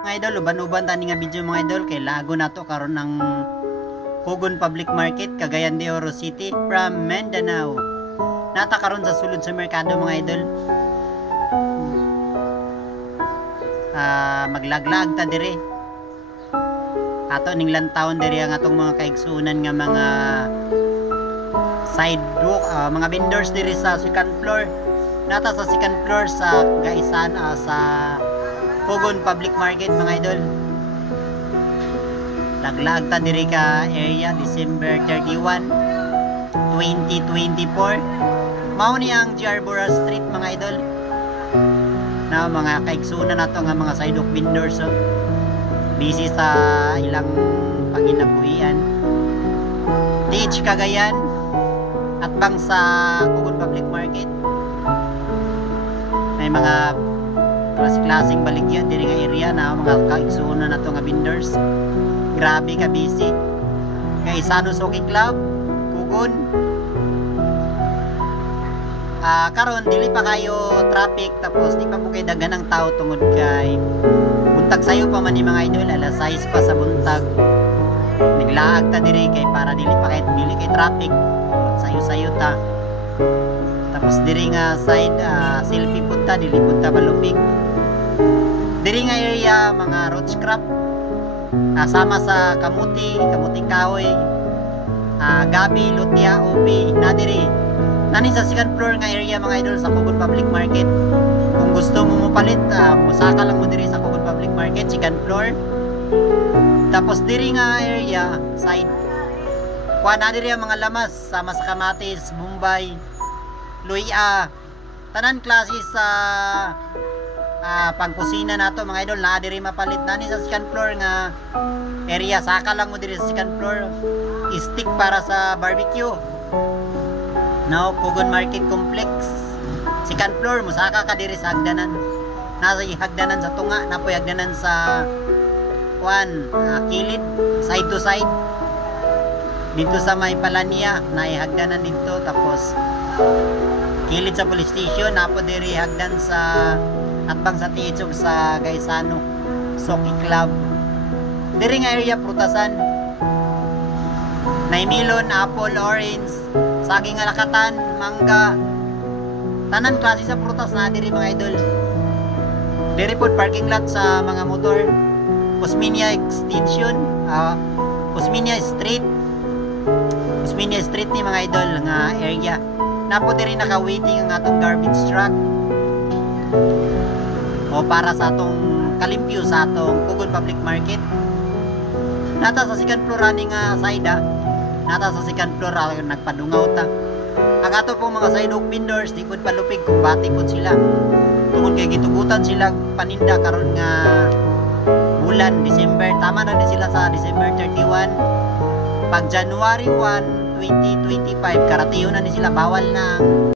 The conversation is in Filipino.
Mga idol, uban-uban tani nga video mga idol kay lago na to karon ng Kugon Public Market, Cagayan de Oro City from Mindanao. Nata karon sa sulod sa merkado mga idol. Maglaglag ta dire. Ato ning lantawon dire ang atong mga kaigsunan nga mga sidewalk, mga vendors dire sa second floor. Nata sa second floor sa Gaisan, sa Kugon Public Market mga idol. Laglag ta diri ka area December 31, 2024. Mao ni ang Jarbora Street mga idol. Na mga kaigsunan nato nga mga sidewalk vendors, so busy sa ilang panginabuhian. TH Cagayan at bang sa Kugon Public Market. May mga klase-klaseng baligyan diri nga area na mga kaigsunan nato nga vendors. Grabe ka busy. Kay Sano Soki Club, Kugon. Karon dili pa kayo traffic, tapos di pa po kay dagan ng tao tungod kay buntag sayo pa man ni mga idol, alas 6 pa sa buntag. Naglaag ta diri kay para dili pa kay traffic. Sayo-sayo ta. Tapos diri nga side selfie punta, dili punta balupig. Diri nga area mga road scrap, sama sa kamuting kahoy, gabi, lutya, ubi, na diri. Nani sa second floor nga area mga idol sa Kugon Public Market. Kung gusto mo mupalit, musaka lang mo diri sa Kugon Public Market, second floor. Tapos diri nga area side, kuha na diri ang mga lamas sama sa kamatis, bumbay, luya, tanan klase sa pangkusina nato mga idol na diri mapalit. Nani sa second floor nga area, saka lang mo diri sa second floor, stick para sa barbecue. Now Kugon Market Complex second floor, musaka ka diri sa hagdanan. Nasa hagdanan sa tunga, napoy hagdanan sa kilid, side to side. Dito sa may Palania na hagdanan dito, tapos kilid sa police station, napo diri hagdan sa atbang sa Tiitsog sa Gaisano Soki Club. Diri nga area prutasan, melon, apple, orange, saging alakatan, mangga, tanan klase sa prutas na diri mga idol. Diri pod parking lot sa mga motor. Osminia Extension, Osminia Street ni mga idol nga area. Napo diri naka-waiting ang atong garbage truck o para sa atong kalimpyo sa atong Kugon Public Market. Nata sa second floor running side, nata sa second floor nagpadungaw ta. Ang ato pong mga sidewalk vendors di pod palupig kung bati pod sila. Tungod kay gitugutan sila paninda karon nga bulan December. Tama na din sila sa December 31. Pag January 1, 2025 karatiyo na ni sila, bawal na